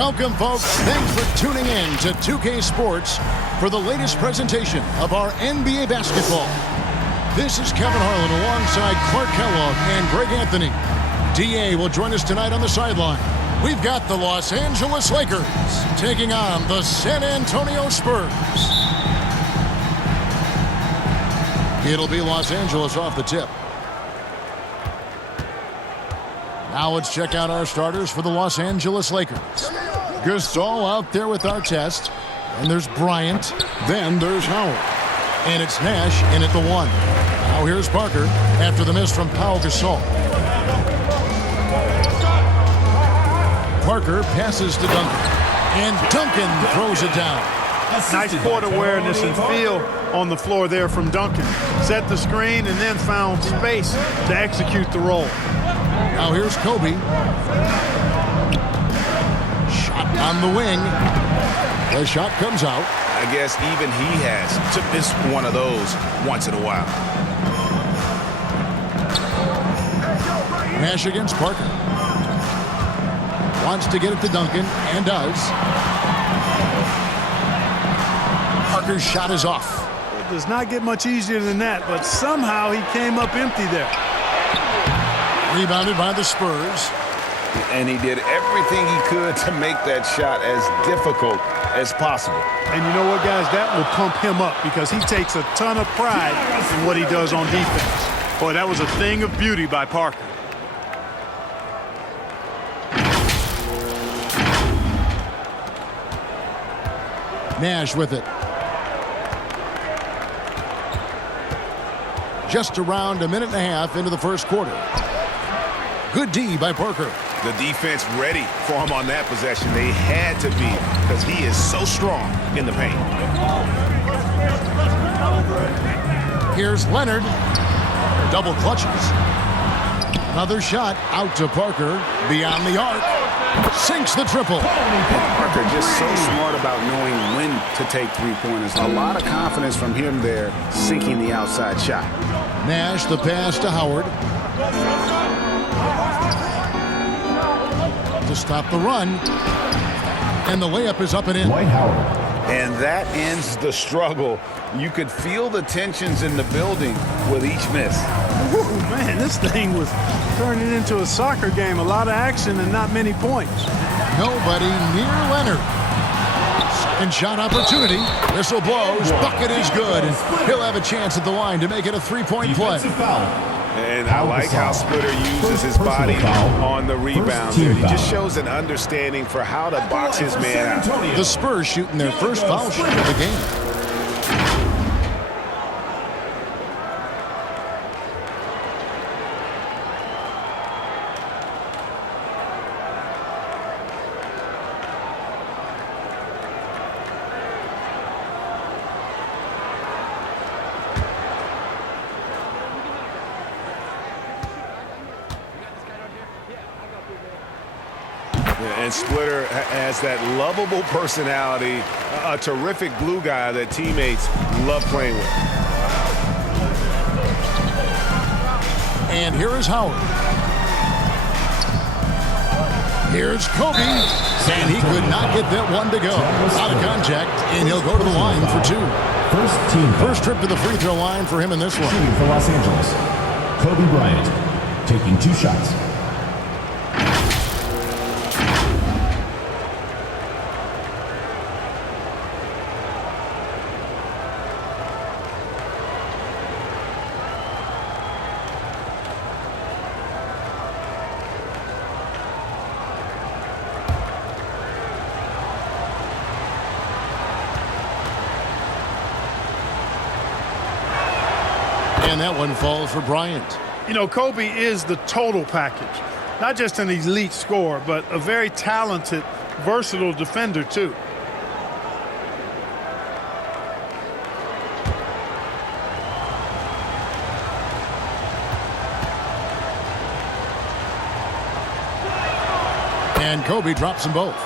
Welcome, folks. Thanks for tuning in to 2K Sports for the latest presentation of our NBA basketball. This is Kevin Harlan alongside Clark Kellogg and Greg Anthony. DA will join us tonight on the sideline. We've got the Los Angeles Lakers taking on the San Antonio Spurs. It'll be Los Angeles off the tip. Now let's check out our starters for the Los Angeles Lakers. Gasol out there with our test. And there's Bryant. Then there's Howard. And it's Nash in at the 1. Now here's Parker after the miss from Pau Gasol. Parker passes to Duncan. And Duncan throws it down. Nice court awareness and feel on the floor there from Duncan. Set the screen and then found space to execute the roll. Now here's Kobe. Shot on the wing. The shot comes out. I guess even he has to miss one of those once in a while. Nash against Parker. Wants to get it to Duncan, and does. Parker's shot is off. It does not get much easier than that, but somehow he came up empty there. Rebounded by the Spurs. And he did everything he could to make that shot as difficult as possible. And you know what, guys? That will pump him up because he takes a ton of pride in what he does on defense. Boy, that was a thing of beauty by Parker. Nash with it. Just around a minute and a half into the first quarter. Good D by Parker. The defense ready for him on that possession. They had to be because he is so strong in the paint. Here's Leonard. Double clutches. Another shot out to Parker. Beyond the arc. Sinks the triple. Parker just so smart about knowing when to take three-pointers. A lot of confidence from him there, sinking the outside shot. Nash the pass to Howard. To stop the run. And the layup is up and in. Dwight Howard. And that ends the struggle. You could feel the tensions in the building with each miss. Woo, man, this thing was turning into a soccer game. A lot of action and not many points. Nobody near Leonard. Second shot opportunity. Whistle blows. Bucket is good. And he'll have a chance at the line to make it a three-point play. And I like how Splitter uses his body on the rebound. He just shows an understanding for how to box his man out. The Spurs shooting their first foul shot of the game. And Splitter has that lovable personality, a terrific glue guy that teammates love playing with. And here is Howard. Here's Kobe. And he could not get that one to go. Out of contact, and he'll go to the line for two. First trip to the free throw line for him in this one. Shooting for Los Angeles, Kobe Bryant, taking 2 shots. And that one falls for Bryant. You know, Kobe is the total package. Not just an elite scorer, but a very talented, versatile defender, too. And Kobe drops them both.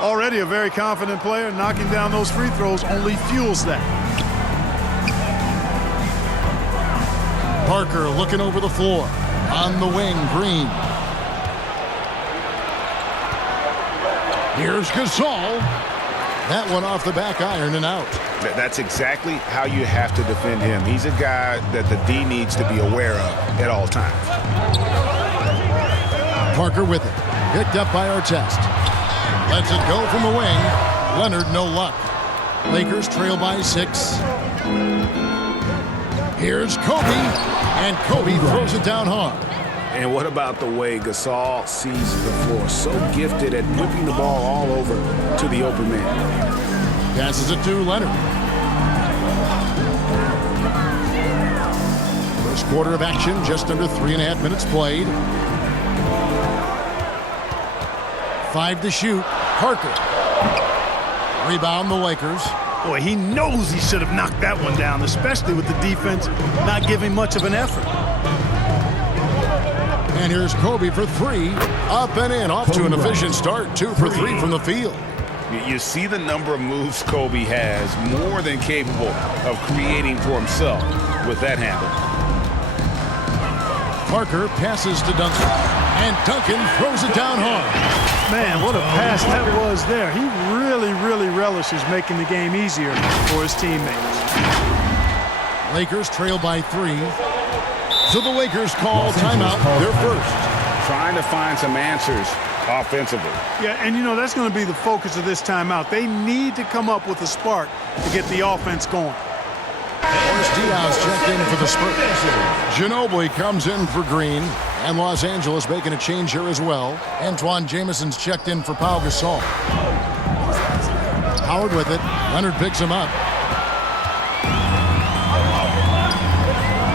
Already a very confident player. Knocking down those free throws only fuels that. Parker looking over the floor. On the wing, Green. Here's Gasol. That one off the back iron and out. That's exactly how you have to defend him. He's a guy that the D needs to be aware of at all times. Parker with it. Picked up by Artest. Lets it go from the wing. Leonard, no luck. Lakers trail by 6. Here's Kobe. And Kobe throws it down hard. And what about the way Gasol sees the floor? So gifted at whipping the ball all over to the open man. Passes it to Leonard. First quarter of action, just under 3.5 minutes played. 5 to shoot. Parker. Rebound the Lakers. Boy, he knows he should have knocked that one down, especially with the defense not giving much of an effort. And here's Kobe for 3. Up and in, off to an efficient start. 2 for 3 from the field. You see the number of moves Kobe has, more than capable of creating for himself with that handle. Parker passes to Duncan. And Duncan throws it down hard. Man, what a pass that was there. He really relishes making the game easier for his teammates. Lakers trail by 3. So the Lakers call timeout, their first. Trying to find some answers offensively. Yeah, and you know, that's going to be the focus of this timeout. They need to come up with a spark to get the offense going. Boris Diaz checked in for the Spurs. Ginobili comes in for Green. And Los Angeles making a change here as well. Antoine Jameson's checked in for Pau Gasol. Howard with it. Leonard picks him up.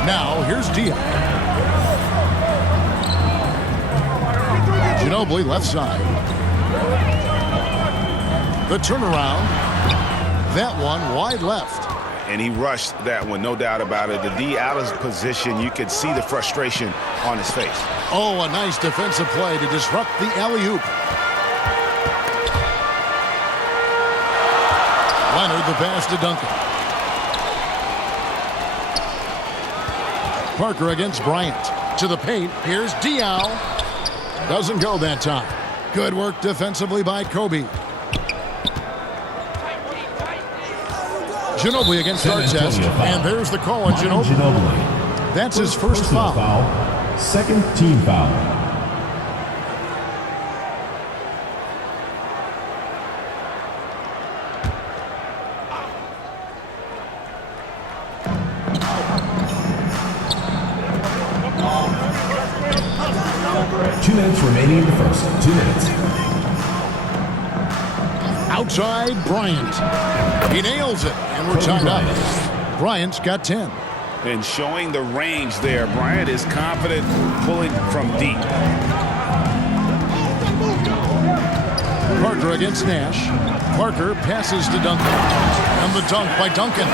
Now, here's Diaz. Ginobili left side. The turnaround. That one wide left. And he rushed that one, no doubt about it. The D out of position, you could see the frustration on his face. Oh, a nice defensive play to disrupt the alley-oop. Leonard, the pass to Duncan. Parker against Bryant. To the paint, here's Diaw. Doesn't go that time. Good work defensively by Kobe. Ginobili against Artest, and there's the call on Ginobili. That's his first foul. Second team foul. Two minutes remaining in the first. 2 minutes. Outside, Bryant. He nails it, and we're tied up. Bryant's got 10. And showing the range there, Bryant is confident pulling from deep. Parker against Nash. Parker passes to Duncan. And the dunk by Duncan.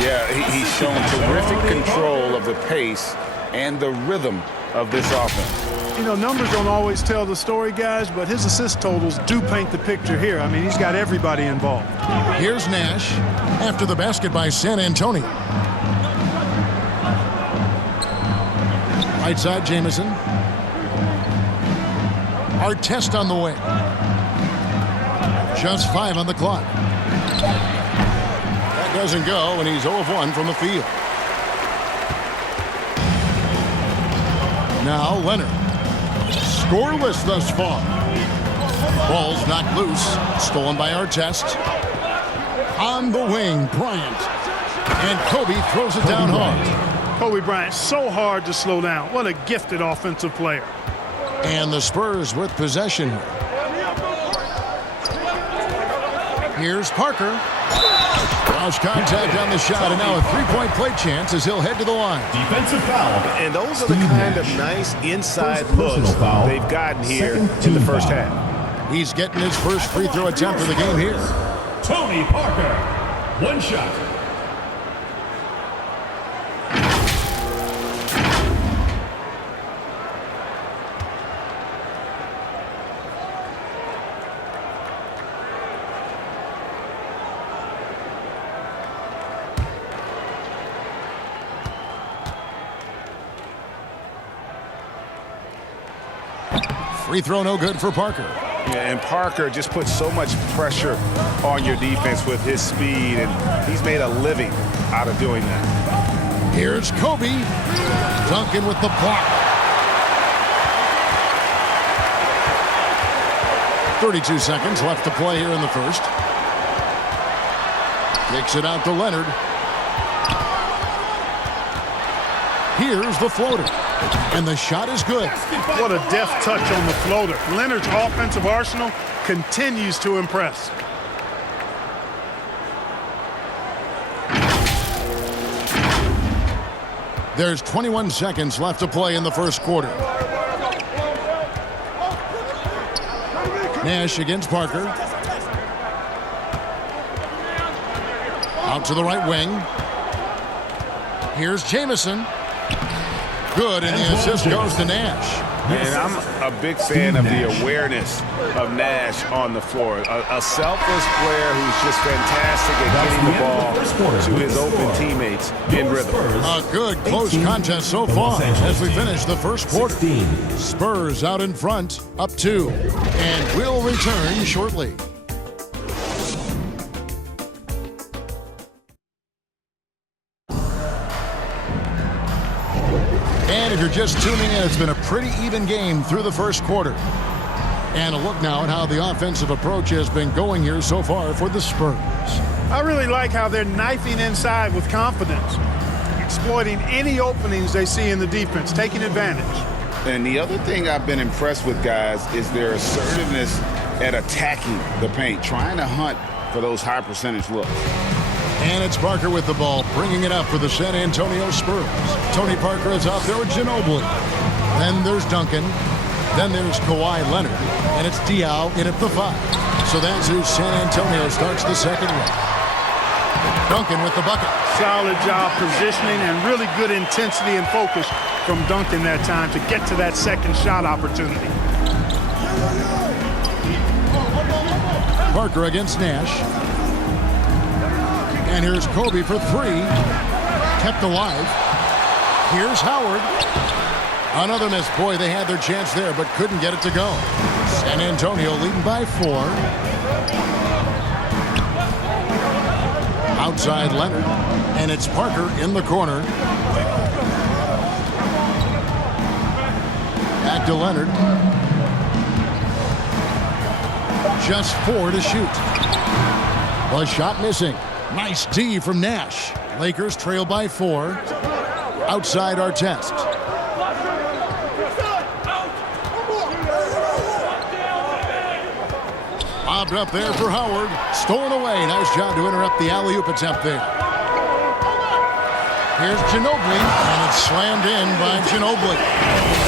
Yeah, he's shown terrific control of the pace and the rhythm of this offense. You know, numbers don't always tell the story, guys, but his assist totals do paint the picture here. I mean, he's got everybody involved. Here's Nash after the basket by San Antonio. Right side, Jamison. Artest on the wing. Just 5 on the clock. That doesn't go, and he's 0 of 1 from the field. Now Leonard. Scoreless thus far. Ball's knocked loose. Stolen by Artest. On the wing, Bryant. And Kobe throws it down hard. Kobe Bryant, so hard to slow down. What a gifted offensive player. And the Spurs with possession. Here's Parker. Lost contact on the shot, and now a three-point play chance as he'll head to the line. Defensive foul. And those are the kind of nice inside looks they've gotten here in the first half. He's getting his first free throw attempt of the game here. Tony Parker. One shot. Free throw no good for Parker. Yeah, and Parker just puts so much pressure on your defense with his speed, and he's made a living out of doing that. Here's Kobe. Duncan with the block. 32 seconds left to play here in the first. Takes it out to Leonard. Here's the floater. And the shot is good. What a deft touch on the floater. Leonard's offensive arsenal continues to impress. There's 21 seconds left to play in the first quarter. Nash against Parker. Out to the right wing. Here's Jamison. Good, and the assist goes to Nash. And I'm a big fan of the awareness of Nash on the floor. A selfless player who's just fantastic at getting the ball to his open teammates in rhythm. A good close contest so far as we finish the first quarter. Spurs out in front, up 2. And we'll return shortly. And if you're just tuning in, it's been a pretty even game through the first quarter. And a look now at how the offensive approach has been going here so far for the Spurs. I really like how they're knifing inside with confidence, exploiting any openings they see in the defense, taking advantage. And the other thing I've been impressed with, guys, is their assertiveness at attacking the paint, trying to hunt for those high percentage looks. And it's Parker with the ball, bringing it up for the San Antonio Spurs. Tony Parker is out there with Ginobili. Then there's Duncan. Then there's Kawhi Leonard. And it's Diaw in at the 5. So that's who San Antonio starts the second with. Duncan with the bucket. Solid job positioning and really good intensity and focus from Duncan that time to get to that second shot opportunity. Parker against Nash. And here's Kobe for 3. Kept alive. Here's Howard. Another miss. Boy, they had their chance there, but couldn't get it to go. San Antonio leading by 4. Outside Leonard. And it's Parker in the corner. Back to Leonard. Just 4 to shoot. The shot missing. Nice D from Nash. Lakers trail by 4. Outside Artest. Lobbed up there for Howard. Stolen away. Nice job to interrupt the alley-oop attempt there. Here's Ginobili, and it's slammed in by Ginobili.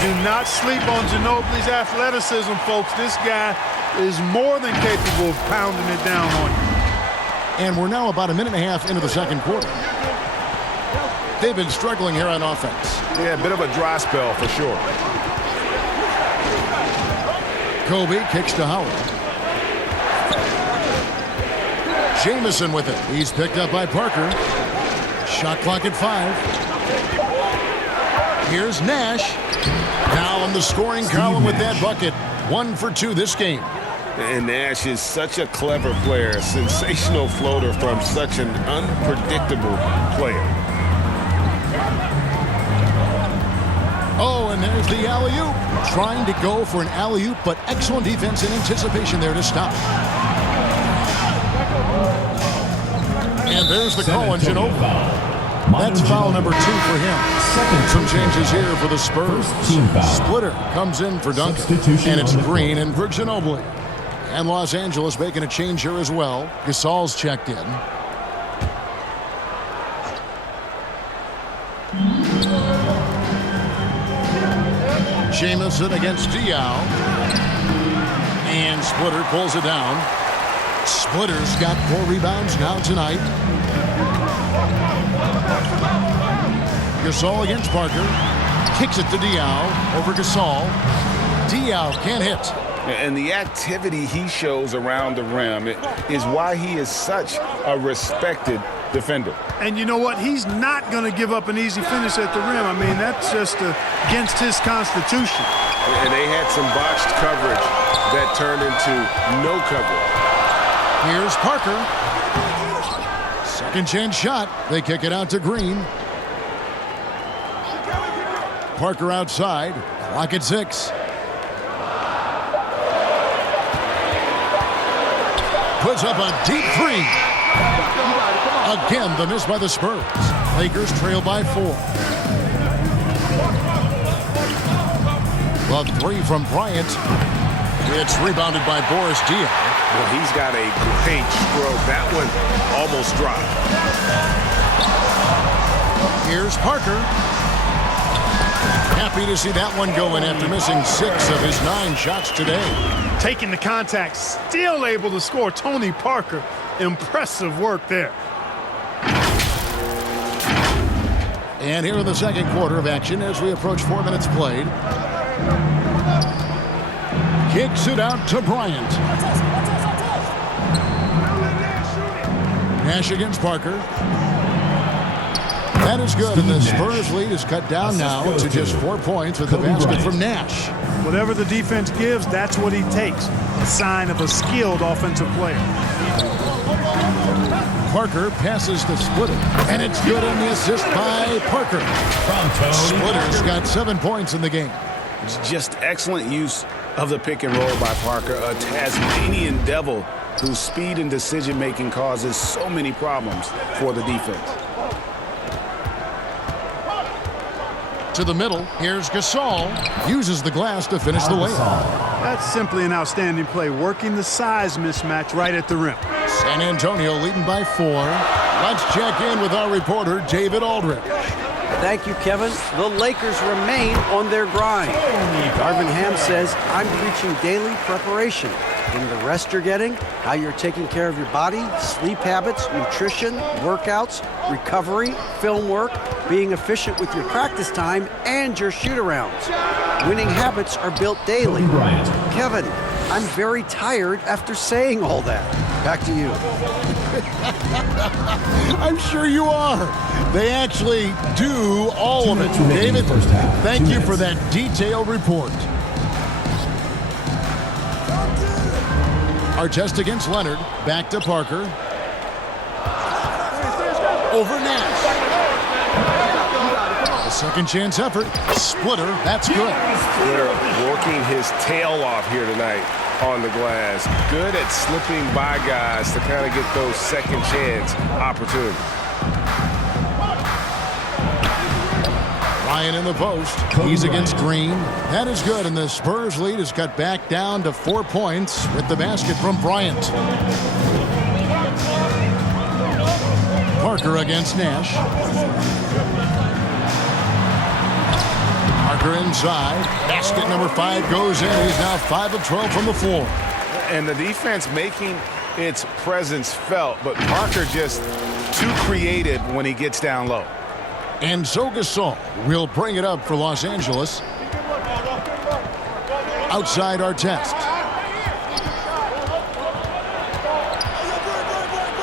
Do not sleep on Ginobili's athleticism, folks. This guy is more than capable of pounding it down on you. And we're now about a minute and a half into the second quarter. They've been struggling here on offense. Yeah, a bit of a dry spell for sure. Kobe kicks to Howard. Jamison with it. He's picked up by Parker. Shot clock at 5. Here's Nash. Now in the scoring column with that bucket. 1 for 2 this game. And Nash is such a clever player, a sensational floater from such an unpredictable player. Oh, and there's the alley-oop. Trying to go for an alley-oop, but excellent defense and anticipation there to stop. And there's the call on Ginobili. That's foul number 2 for him. Some changes here for the Spurs. Splitter comes in for Duncan. And it's Green and for Ginobili. And Los Angeles making a change here as well. Gasol's checked in. Jamison against Diaw. And Splitter pulls it down. Splitter's got 4 rebounds now tonight. Gasol against Parker. Kicks it to Diaw over Gasol. Diaw can't hit. And the activity he shows around the rim is why he is such a respected defender. And you know what? He's not going to give up an easy finish at the rim. I mean, that's just against his constitution. And they had some botched coverage that turned into no coverage. Here's Parker. Second chance shot. They kick it out to Green. Parker outside. Clock at 6. Puts up a deep three. Again, the miss by the Spurs. Lakers trail by 4. The three from Bryant. It's rebounded by Boris Diaw. Well, he's got a great stroke. That one almost dropped. Here's Parker. Happy to see that one go in after missing 6 of his 9 shots today. Taking the contact, still able to score. Tony Parker, impressive work there. And here in the second quarter of action as we approach 4 minutes played. Kicks it out to Bryant. Nash against Parker. That is good, and the Spurs lead is cut down now to just 4 points with the basket from Nash. Whatever the defense gives, that's what he takes. A sign of a skilled offensive player. Parker passes to Splitter, and it's good on the assist by Parker. Splitter's got 7 points in the game. It's just excellent use of the pick and roll by Parker, a Tasmanian devil whose speed and decision-making causes so many problems for the defense. To the middle, here's Gasol. Uses the glass to finish the layup. That's simply an outstanding play, working the size mismatch right at the rim. San Antonio leading by 4. Let's check in with our reporter, David Aldrich. Thank you, Kevin. The Lakers remain on their grind. Darvin Ham says, I'm preaching daily preparation. In the rest you're getting, how you're taking care of your body, sleep habits, nutrition, workouts, recovery, film work, being efficient with your practice time, and your shoot-arounds. Winning habits are built daily. Kevin, I'm very tired after saying all that. Back to you. I'm sure you are. They actually do all of it. David, thank you for that detailed report. Artest against Leonard. Back to Parker. Over Nash. A second chance effort. Splitter. That's good. Splitter working his tail off here tonight on the glass. Good at slipping by guys to kind of get those second chance opportunities. Ryan in the post. He's against Green. That is good, and the Spurs lead is cut back down to 4 points with the basket from Bryant. Parker against Nash. Parker inside. Basket number 5 goes in. He's now 5 of 12 from the floor. And the defense making its presence felt, but Parker just too creative when he gets down low. And so Gasol will bring it up for Los Angeles. Outside Artest.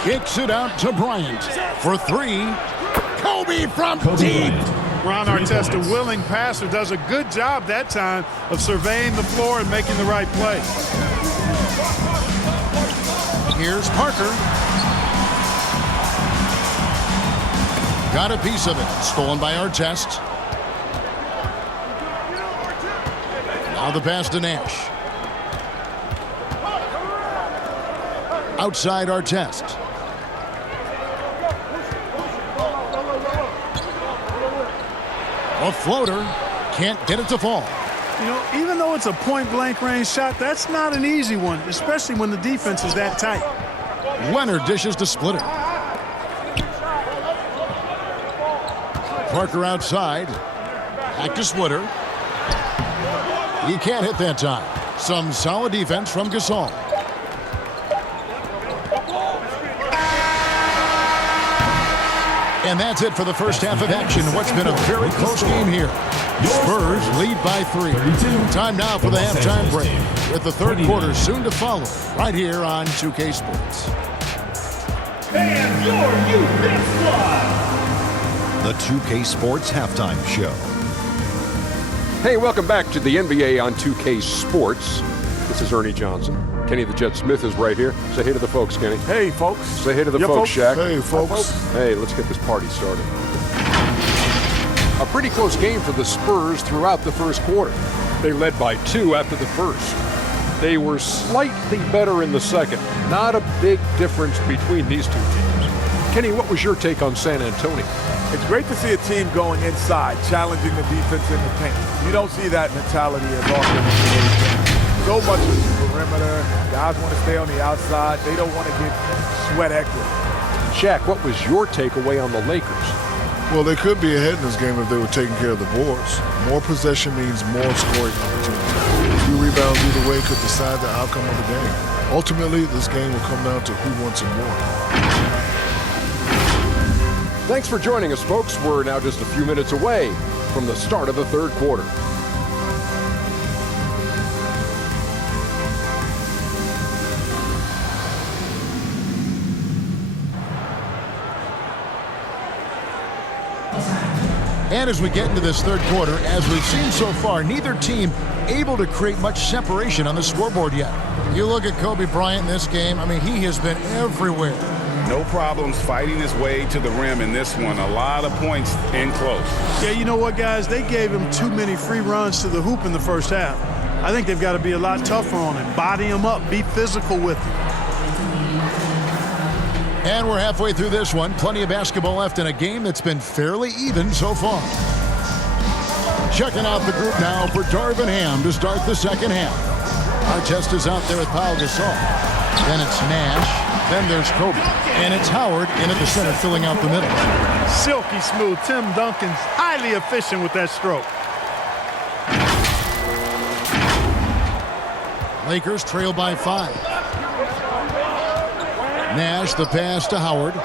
Kicks it out to Bryant for 3. Kobe from deep. Ron Artest, a willing passer, does a good job that time of surveying the floor and making the right play. Here's Parker. Got a piece of it. Stolen by Artest. Now the pass to Nash. Outside Artest. A floater. Can't get it to fall. You know, even though it's a point-blank range shot, that's not an easy one, especially when the defense is that tight. Leonard dishes to Splitter. Parker outside. Back to Splitter. He can't hit that time. Some solid defense from Gasol. And that's it for the first half of action. What's been a very close game here. Spurs lead by 3. Time now for the halftime break, with the third quarter soon to follow, right here on 2K Sports. And your youth squad. The 2K Sports Halftime Show. Hey, welcome back to the NBA on 2K Sports. This is Ernie Johnson. Kenny the Jet Smith is right here. Say hey to the folks, Kenny. Hey, folks. Say hey to the folks, Shaq. Hey, folks. Hey, let's get this party started. A pretty close game for the Spurs throughout the first quarter. They led by 2 after the first. They were slightly better in the second. Not a big difference between these two teams. Kenny, what was your take on San Antonio? It's great to see a team going inside, challenging the defense in the paint. You don't see that mentality as often in today's game. So much of the perimeter. Guys want to stay on the outside. They don't want to get sweat equity. Shaq, what was your takeaway on the Lakers? Well, they could be ahead in this game if they were taking care of the boards. More possession means more scoring opportunities. A few rebounds either way could decide the outcome of the game. Ultimately, this game will come down to who wants it more. Thanks for joining us, folks. We're now just a few minutes away from the start of the third quarter. And as we get into this third quarter, as we've seen so far, neither team able to create much separation on the scoreboard yet. You look at Kobe Bryant in this game, I mean, he has been everywhere. No problems fighting his way to the rim in this one. A lot of points in close. Yeah, you know what, guys? They gave him too many free runs to the hoop in the first half. I think they've got to be a lot tougher on him. Body him up. Be physical with him. And we're halfway through this one. Plenty of basketball left in a game that's been fairly even so far. Checking out the group now for Darvin Ham to start the second half. Artest is out there with Pau Gasol. Then it's Nash. Then there's Kobe. And it's Howard in at the center filling out the middle. Silky smooth. Tim Duncan's highly efficient with that stroke. Lakers trail by 5. Nash, the pass to Howard.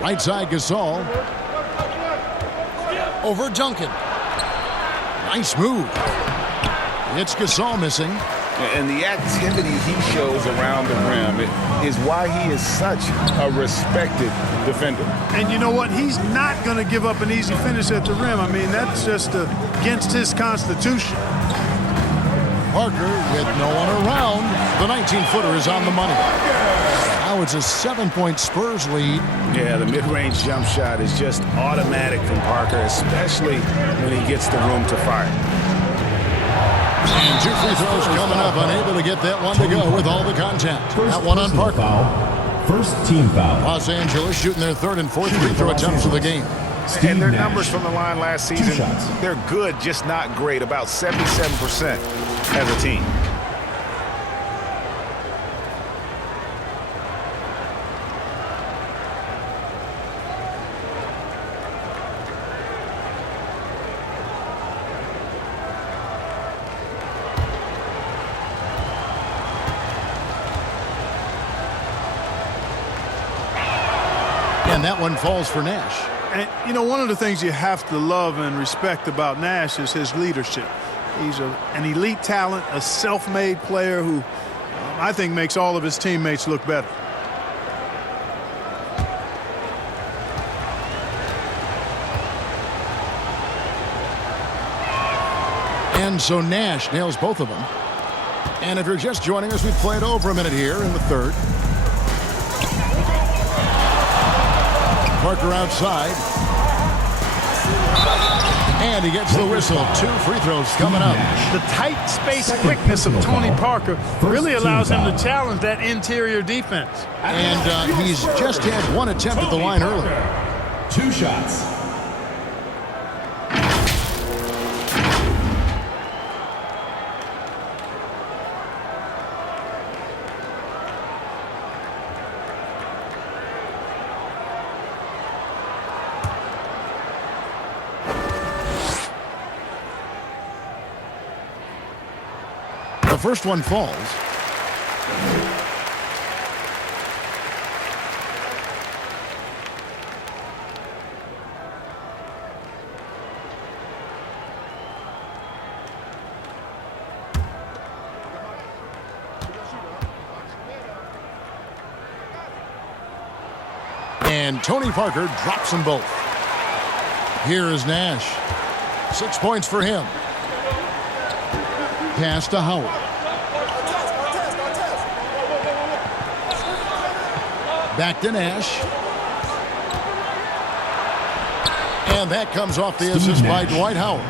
Right side, Gasol. Over Duncan. Nice move. It's Gasol missing. And the activity he shows around the rim is why he is such a respected defender. And you know what? He's not going to give up an easy finish at the rim. I mean, that's just against his constitution. Parker with no one around. The 19-footer is on the money. Now it's a 7-point Spurs lead. Yeah, the mid-range jump shot is just automatic from Parker, especially when he gets the room to fire. And 2 free throws coming up. Unable to get that one to go with all the contact. That one on Parker. Foul. First team foul. Los Angeles shooting their third and fourth free throw attempts of the game. And their numbers from the line last season, they're good, just not great. About 77% as a team. And that one falls for Nash. And, you know, one of the things you have to love and respect about Nash is his leadership. He's an elite talent, a self-made player who I think makes all of his teammates look better. And so Nash nails both of them. And if you're just joining us, we've played over a minute here in the third. Parker outside. And he gets the whistle. 2 free throws coming up. The tight space quickness of Tony Parker really allows him to challenge that interior defense. And he's just had 1 attempt at the line earlier. 2 shots. The first one falls. And Tony Parker drops them both. Here is Nash. 6 points for him. Pass to Howard. Back to Nash. And that comes off the assist by Dwight Howard.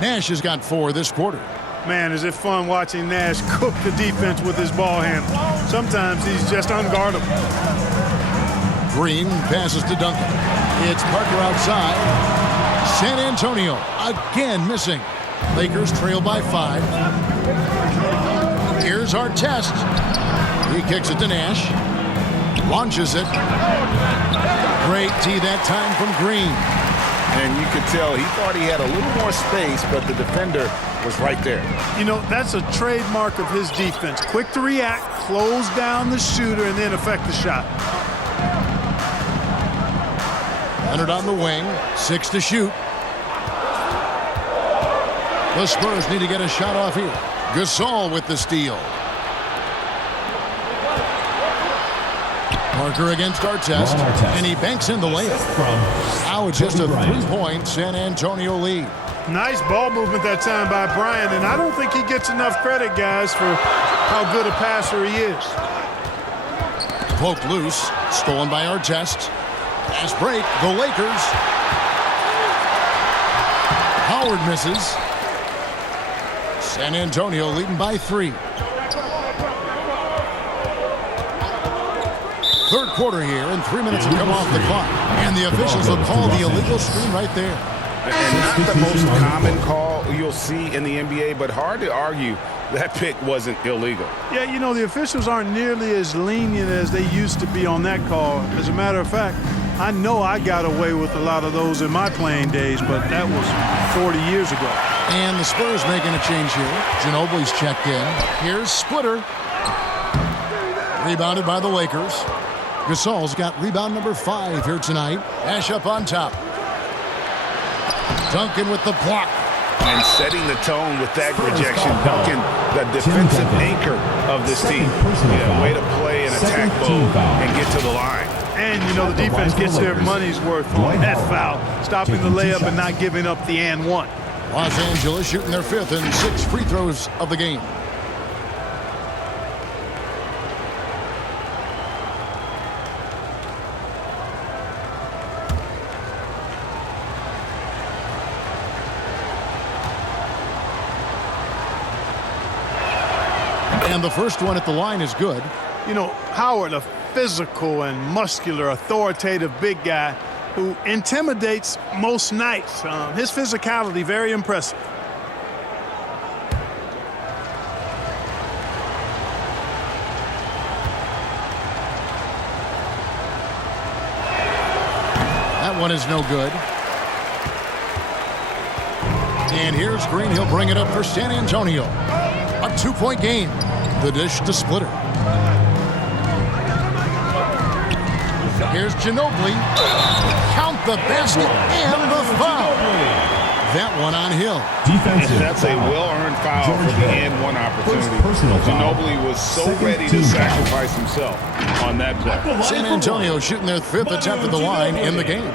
Nash has got 4 this quarter. Man, is it fun watching Nash cook the defense with his ball handle. Sometimes he's just unguardable. Green passes to Duncan. It's Parker outside. San Antonio again missing. Lakers trail by 5. Here's Artest. He kicks it to Nash. Launches it. Great tee that time from Green. And you could tell he thought he had a little more space, but the defender was right there. You know, that's a trademark of his defense. Quick to react, close down the shooter, and then affect the shot. Leonard on the wing. 6 to shoot. The Spurs need to get a shot off here. Gasol with the steal. Parker against Artest, and he banks in the layup. Now it's just a 3-point San Antonio lead. Nice ball movement that time by Bryant, and I don't think he gets enough credit, guys, for how good a passer he is. Poked loose, stolen by Artest. Pass break, the Lakers. Howard misses. San Antonio leading by 3. Third quarter here, and 3 minutes have come off the clock. And the officials have called the illegal screen right there. And not the most common call you'll see in the NBA, but hard to argue that pick wasn't illegal. Yeah, you know, the officials aren't nearly as lenient as they used to be on that call. As a matter of fact, I know I got away with a lot of those in my playing days, but that was 40 years ago. And the Spurs making a change here. Ginobili's checked in. Here's Splitter. Rebounded by the Lakers. Gasol's got rebound number 5 here tonight. Nash up on top. Duncan with the block. And setting the tone with that rejection. Duncan, the defensive anchor of this team. Yeah, way to play in attack mode and get to the line. And, you know, the defense gets their money's worth on that foul, stopping the layup and not giving up the and one. Los Angeles shooting their 5th and 6th free throws of the game. And the first one at the line is good. You know, Howard, a physical and muscular, authoritative big guy who intimidates most nights. His physicality, very impressive. That one is no good. And here's Green. He'll bring it up for San Antonio. A 2-point game. The dish to Splitter. Here's Ginobili. Count the basket and the foul. That one on Hill. Defensive. That's a well-earned foul for the and one opportunity. Ginobili was so ready to sacrifice himself on that play. San Antonio shooting their 5th attempt at the line in the game.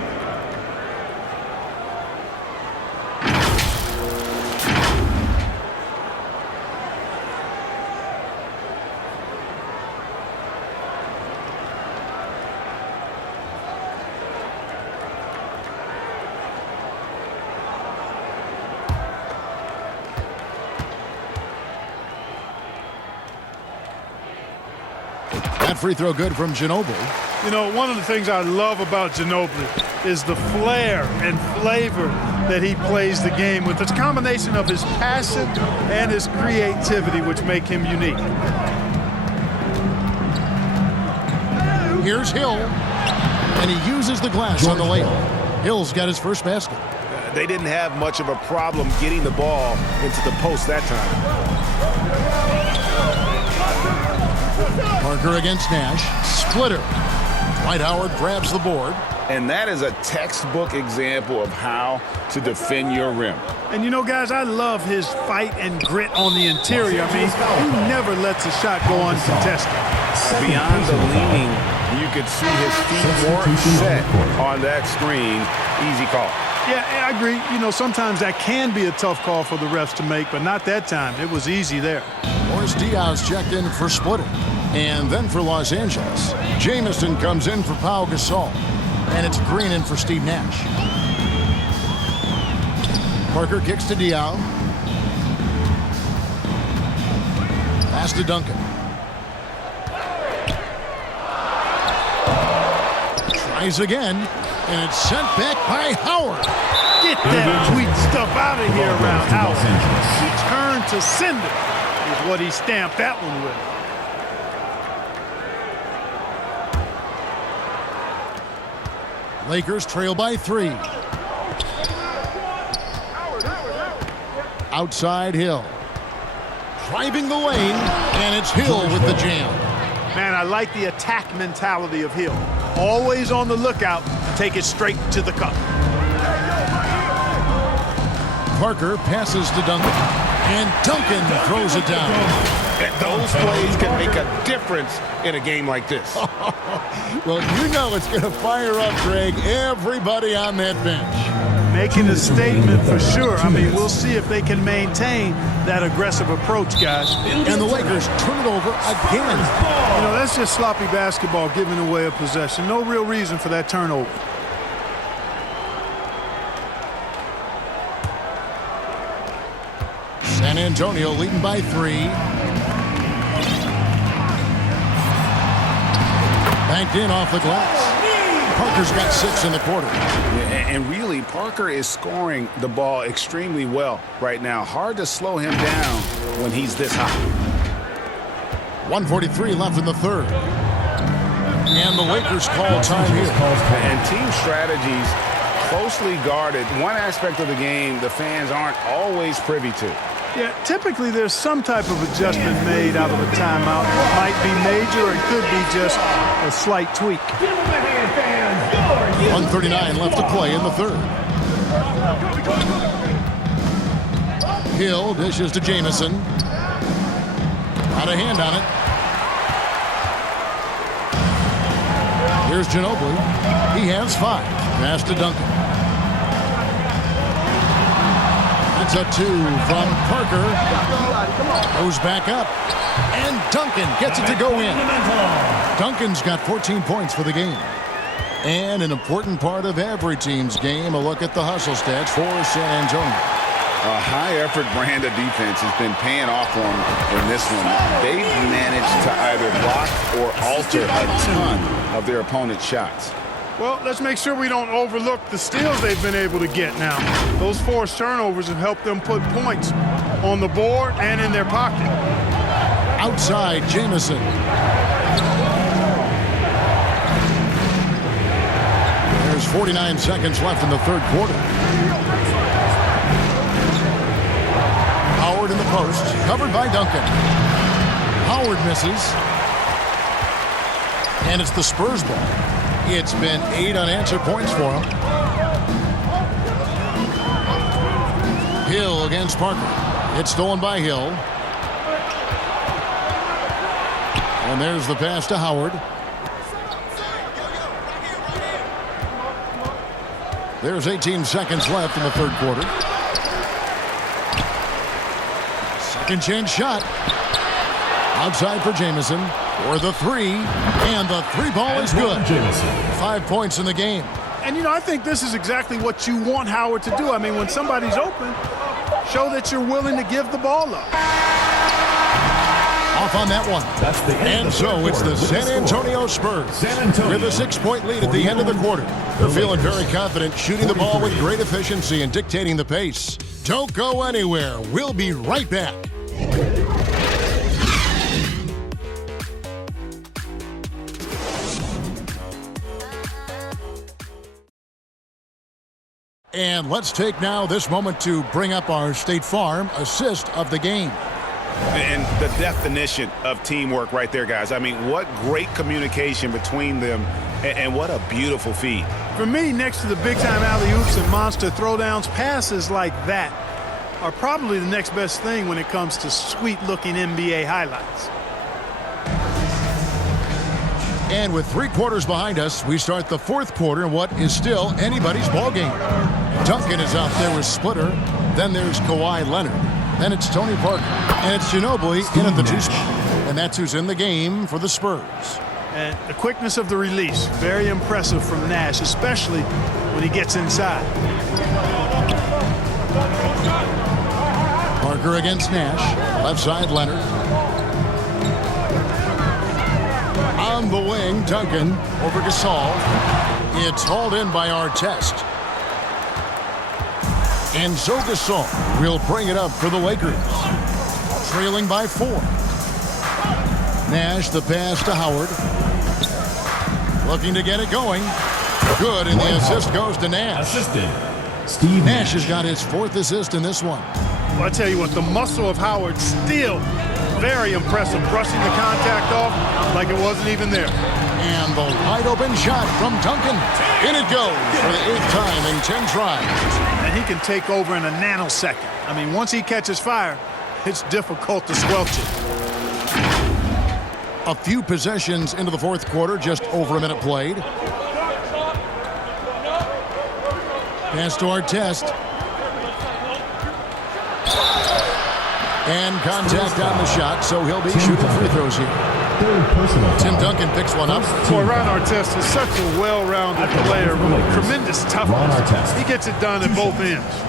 That free throw good from Ginobili. You know, one of the things I love about Ginobili is the flair and flavor that he plays the game with. It's a combination of his passion and his creativity which make him unique. Here's Hill, and he uses the glass on the layup. Hill's got his first basket. They didn't have much of a problem getting the ball into the post that time. Parker against Nash. Splitter. Dwight Howard grabs the board. And that is a textbook example of how to defend your rim. And you know, guys, I love his fight and grit on the interior. I mean, he never lets a shot go uncontested. Beyond the leaning, you could see his feet weren't set on that screen. Easy call. Yeah, I agree. You know, sometimes that can be a tough call for the refs to make, but not that time. It was easy there. Morris Diaz checked in for Splitter. And then for Los Angeles, Jamison comes in for Pau Gasol. And it's Green in for Steve Nash. Parker kicks to Diaw. Pass to Duncan. Tries again, and it's sent back by Howard. Get that weak stuff out of here around Howard. Return to sender is what he stamped that one with. Lakers trail by 3. Outside Hill. Driving the lane, and it's Hill with the jam. Man, I like the attack mentality of Hill. Always on the lookout to take it straight to the cup. Parker passes to Duncan, and Duncan throws it down. And those plays can make a difference in a game like this. Well, you know it's going to fire up, Greg, everybody on that bench. Making a statement for sure. I mean, we'll see if they can maintain that aggressive approach, guys. And the Lakers turn it over again. You know, that's just sloppy basketball, giving away a possession. No real reason for that turnover. San Antonio leading by 3. Banked in off the glass. Parker's got 6 in the quarter. And really, Parker is scoring the ball extremely well right now. Hard to slow him down when he's this hot. 1:43 left in the third. And the Lakers call time here. And team strategies closely guarded. One aspect of the game the fans aren't always privy to. Yeah, typically there's some type of adjustment made out of a timeout. It might be major, or it could be just a slight tweak. 1:39 left to play in the third. Hill dishes to Jamison. Got a hand on it. Here's Ginobili. He has 5. Pass to Duncan. That's a 2 from Parker. Goes back up. And Duncan gets it to go in. Duncan's got 14 points for the game. And an important part of every team's game, a look at the hustle stats for San Antonio. A high-effort brand of defense has been paying off for them in this one. They've managed to either block or alter a ton of their opponent's shots. Well, let's make sure we don't overlook the steals they've been able to get now. Those forced turnovers have helped them put points on the board and in their pocket. Outside, Jamison. There's 49 seconds left in the third quarter. Howard in the post, covered by Duncan. Howard misses. And it's the Spurs ball. It's been 8 unanswered points for him. Hill against Parker. It's stolen by Hill. And there's the pass to Howard. There's 18 seconds left in the third quarter. Second chance shot. Outside for Jamison. For the 3. And the 3 ball is good. 5 points in the game. And, you know, I think this is exactly what you want Howard to do. I mean, when somebody's open, show that you're willing to give the ball up. Off on that one. And so it's the San Antonio Spurs with a 6-point lead at the end of the quarter. They're feeling very confident, shooting the ball with great efficiency and dictating the pace. Don't go anywhere. We'll be right back. And let's take now this moment to bring up our State Farm assist of the game. And the definition of teamwork right there, guys. I mean, what great communication between them, and what a beautiful feed. For me, next to the big-time alley-oops and monster throwdowns, passes like that are probably the next best thing when it comes to sweet-looking NBA highlights. And with 3 quarters behind us, we start the fourth quarter in what is still anybody's ball game. Duncan is out there with Splitter. Then there's Kawhi Leonard. Then it's Tony Parker. And it's Ginobili in at the 2 spot. And that's who's in the game for the Spurs. And the quickness of the release, very impressive from Nash, especially when he gets inside. Parker against Nash. Left side, Leonard. On the wing, Duncan over Gasol. It's hauled in by Artest. And so Gasol will bring it up for the Lakers. Trailing by 4. Nash, the pass to Howard. Looking to get it going. Good, and the assist goes to Nash. Steve Nash has got his 4th assist in this one. Well, I tell you what, the muscle of Howard still very impressive. Brushing the contact off like it wasn't even there. And the wide open shot from Duncan. In it goes for the 8th time in 10 tries. And he can take over in a nanosecond. I mean, once he catches fire, it's difficult to squelch it. A few possessions into the 4th quarter, just over a minute played. Pass to Artest. And contact on the shot, so he'll be shooting free throws here. Tim Duncan picks one up. Boy, Ron Artest is such a well-rounded player with tremendous toughness. He gets it done at both ends.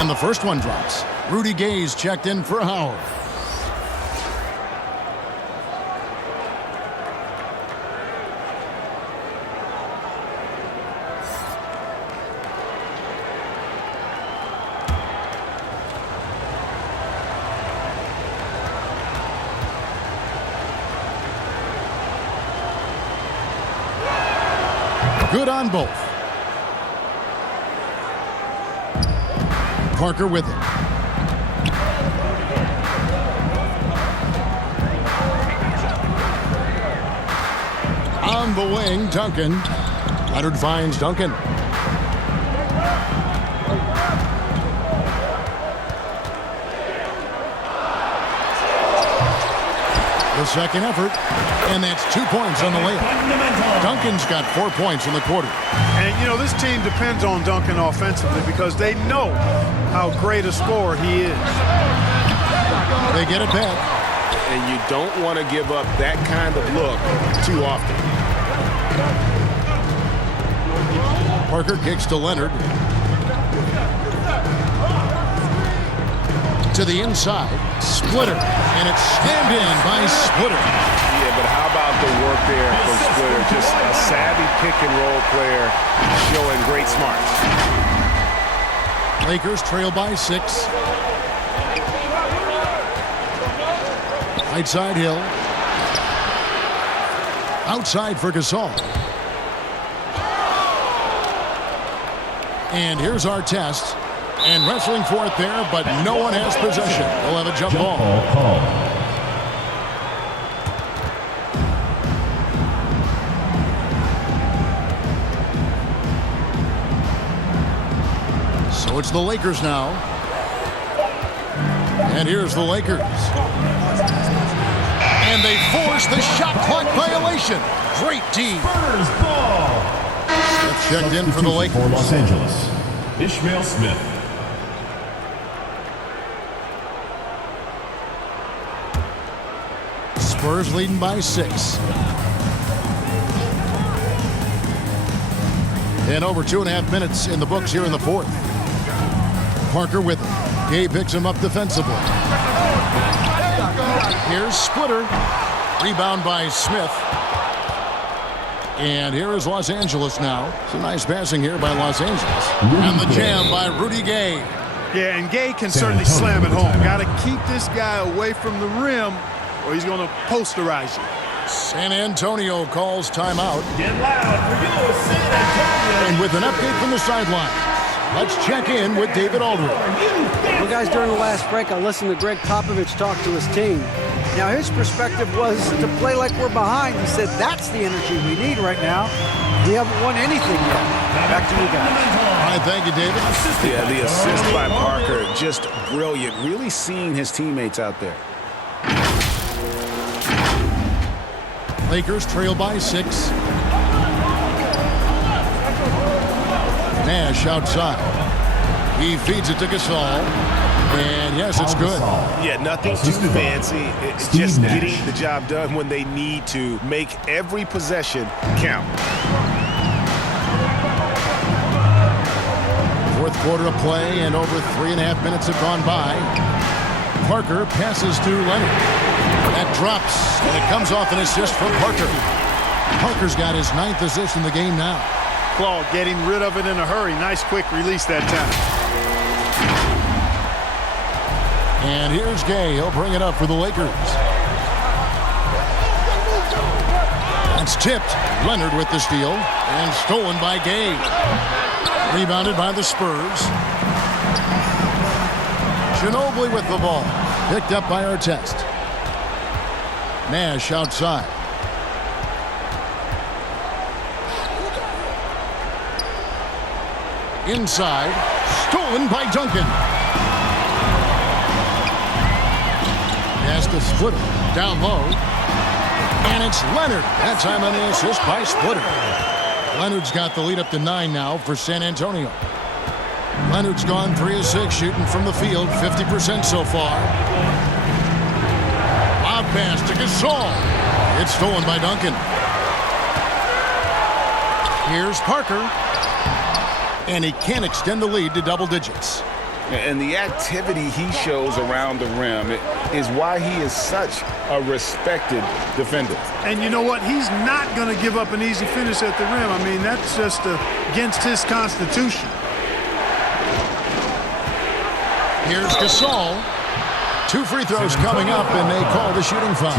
And the first one drops. Rudy Gay's checked in for Howard. Good on both. Parker with it. On the wing, Duncan. Leonard finds Duncan. The second effort, and that's 2 points on the layup. Duncan's got 4 points in the quarter. And, you know, this team depends on Duncan offensively because they know how great a scorer he is. They get it back. And you don't want to give up that kind of look too often. Parker kicks to Leonard. To the inside. Splitter. And it's slammed in by Splitter. Yeah, but how about the work there from Splitter? Just a savvy pick-and-roll player showing great smarts. Lakers trail by 6. Right side Hill. Outside for Gasol. And here's Artest. And wrestling for it there, but no one has possession. They'll have a jump ball. So it's the Lakers now. And here's the Lakers. And they force the shot clock violation. Great team. Spurs ball. Smith checked in for the Lakers. For Los Angeles, Ishmael Smith. Spurs leading by 6. And over 2.5 minutes in the books here in the 4th. Parker with it. Gay picks him up defensively. Here's Splitter. Rebound by Smith. And here is Los Angeles now. Some nice passing here by Los Angeles. And the jam by Rudy Gay. Yeah, and Gay can certainly slam it home. Got to keep this guy away from the rim or he's going to posterize you. San Antonio calls timeout. Get loud for you, San Antonio. And with an update from the sideline, Let's check in with David Aldridge. Well, guys, during the last break, I listened to Greg Popovich talk to his team. Now, his perspective was to play like we're behind. He said that's the energy we need right now. We haven't won anything yet. Back to you guys. All right, thank you, David. Yeah, the assist by Parker, just brilliant. Really seeing his teammates out there. Lakers trail by 6. Nash outside. He feeds it to Gasol. And yes, it's good. Yeah, nothing too fancy. It's just getting the job done when they need to. Make every possession count. Fourth quarter of play, and over 3.5 minutes have gone by. Parker passes to Leonard. That drops, and it comes off an assist from Parker. Parker's got his 9th assist in the game now. Claw getting rid of it in a hurry. Nice quick release that time. And here's Gay. He'll bring it up for the Lakers. That's tipped. Leonard with the steal. And stolen by Gay. Rebounded by the Spurs. Ginobili with the ball. Picked up by Artest. Nash outside. Inside. Stolen by Duncan. Has to split it down low. And it's Leonard. That time on the assist by Splitter. Leonard's got the lead up to 9 now for San Antonio. Leonard's gone 3 of 6 shooting from the field, 50% so far. Lob pass to Gasol. It's stolen by Duncan. Here's Parker. And he can't extend the lead to double digits. And the activity he shows around the rim is why he is such a respected defender. And you know what? He's not going to give up an easy finish at the rim. I mean, that's just against his constitution. Here's Gasol. 2 free throws coming up, and they call the shooting foul.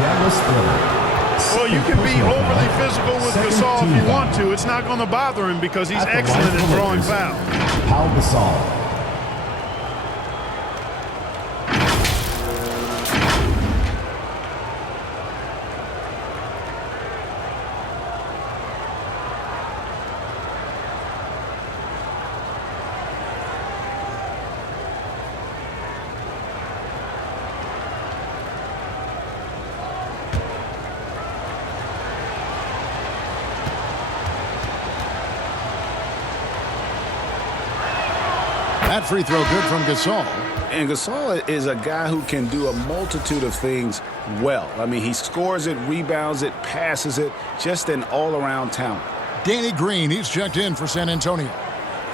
Well, you can be overly physical with Gasol if you want to. It's not going to bother him because he's excellent at drawing fouls. Pau Gasol. That free throw good from Gasol. And Gasol is a guy who can do a multitude of things well. I mean, he scores it, rebounds it, passes it, just an all-around talent. Danny Green, he's checked in for San Antonio.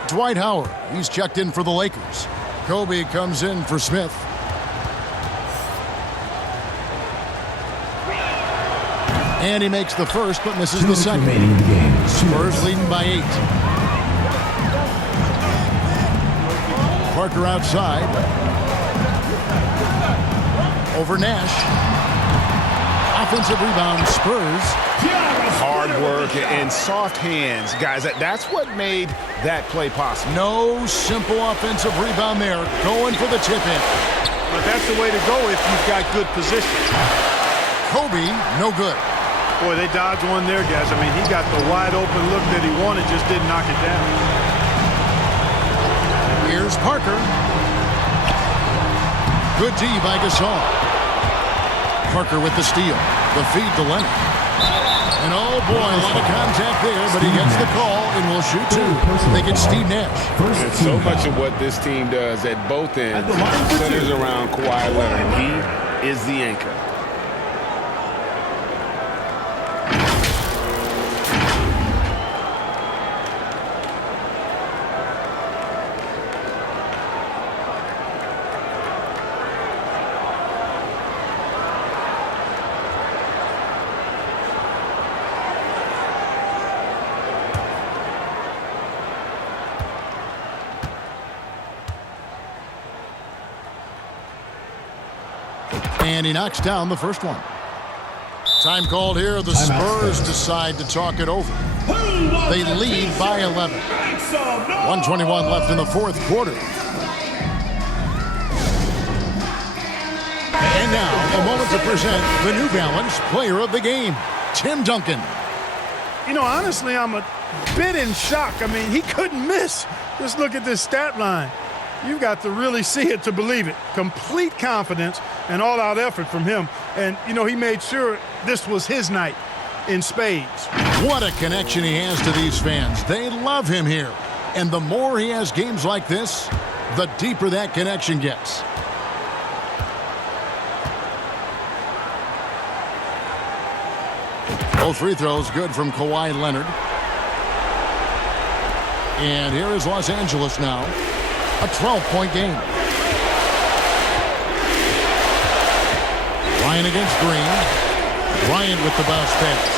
Dwight Howard, he's checked in for the Lakers. Kobe comes in for Smith. And he makes the first, but misses the second. Spurs leading by 8. Parker outside. Over Nash. Offensive rebound, Spurs. Hard work and soft hands. Guys, that's what made that play possible. No simple offensive rebound there. Going for the tip-in. But that's the way to go if you've got good position. Kobe, no good. Boy, they dodged one there, guys. I mean, he got the wide-open look that he wanted, just didn't knock it down. Here's Parker. Good D by Gasol. Parker with the steal. The feed to Leonard. And oh boy, a lot of contact there, but he gets the call and will shoot 2. They get Steve Nash. And so much of what this team does at both ends centers around Kawhi Leonard. He is the anchor. And he knocks down the first one. Time called here. The Spurs decide to talk it over. They lead by 11. 1:21 left in the fourth quarter. And now, a moment to present the New Balance Player of the Game, Tim Duncan. You know, honestly, I'm a bit in shock. I mean, he couldn't miss. Just look at this stat line. You've got to really see it to believe it. Complete confidence and all-out effort from him. And, you know, he made sure this was his night in spades. What a connection he has to these fans. They love him here. And the more he has games like this, the deeper that connection gets. Both free throws good from Kawhi Leonard. And here is Los Angeles now. A 12-point game. Ryan against Green. Ryan with the bounce pass.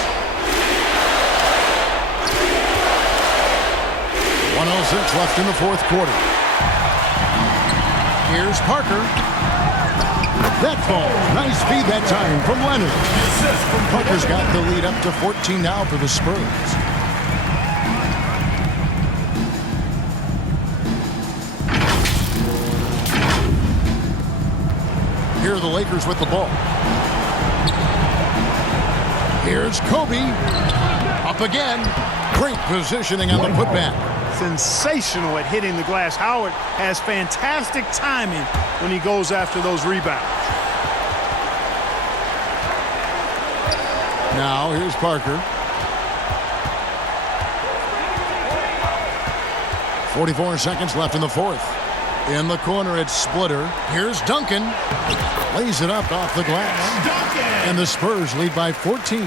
1:06 left in the fourth quarter. Here's Parker. That falls. Nice feed that time from Leonard. Parker's got the lead up to 14 now for the Spurs. Here are the Lakers with the ball. Here's Kobe. Up again. Great positioning on the putback. Sensational at hitting the glass. Howard has fantastic timing when he goes after those rebounds. Now, here's Parker. 44 seconds left in the fourth. In the corner, it's Splitter. Here's Duncan. Lays it up off the glass. And the Spurs lead by 14.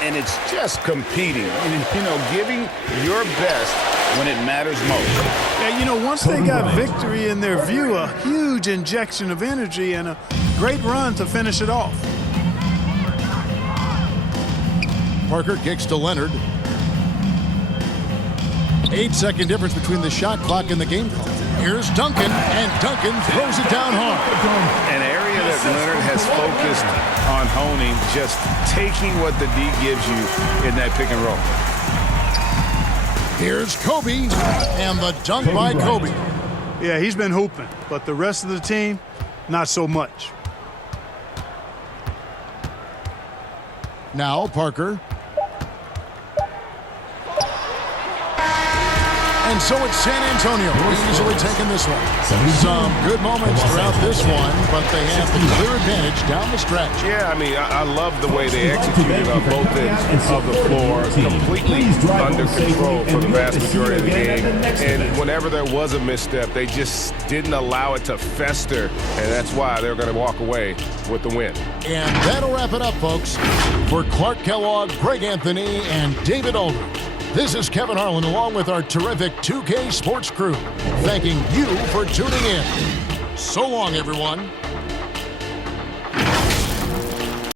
And it's just competing. You know, giving your best when it matters most. Yeah, you know, once they got victory in their view, a huge injection of energy and a great run to finish it off. Parker kicks to Leonard. 8-second difference between the shot clock and the game clock. Here's Duncan, and Duncan throws it down hard. An area that Leonard has focused on honing, just taking what the D gives you in that pick and roll. Here's Kobe, and the dunk by Kobe. Yeah, he's been hooping, but the rest of the team, not so much. Now Parker. And so it's San Antonio easily taking this one. Some good moments throughout this one, but they have the clear advantage down the stretch. Yeah, I mean, I love the way they executed on both ends of the floor, completely under control for the vast majority of the game. And whenever there was a misstep, they just didn't allow it to fester, and that's why they're going to walk away with the win. And that'll wrap it up, folks. For Clark Kellogg, Greg Anthony, and David Aldridge, this is Kevin Harlan along with our terrific 2K Sports crew, thanking you for tuning in. So long, everyone.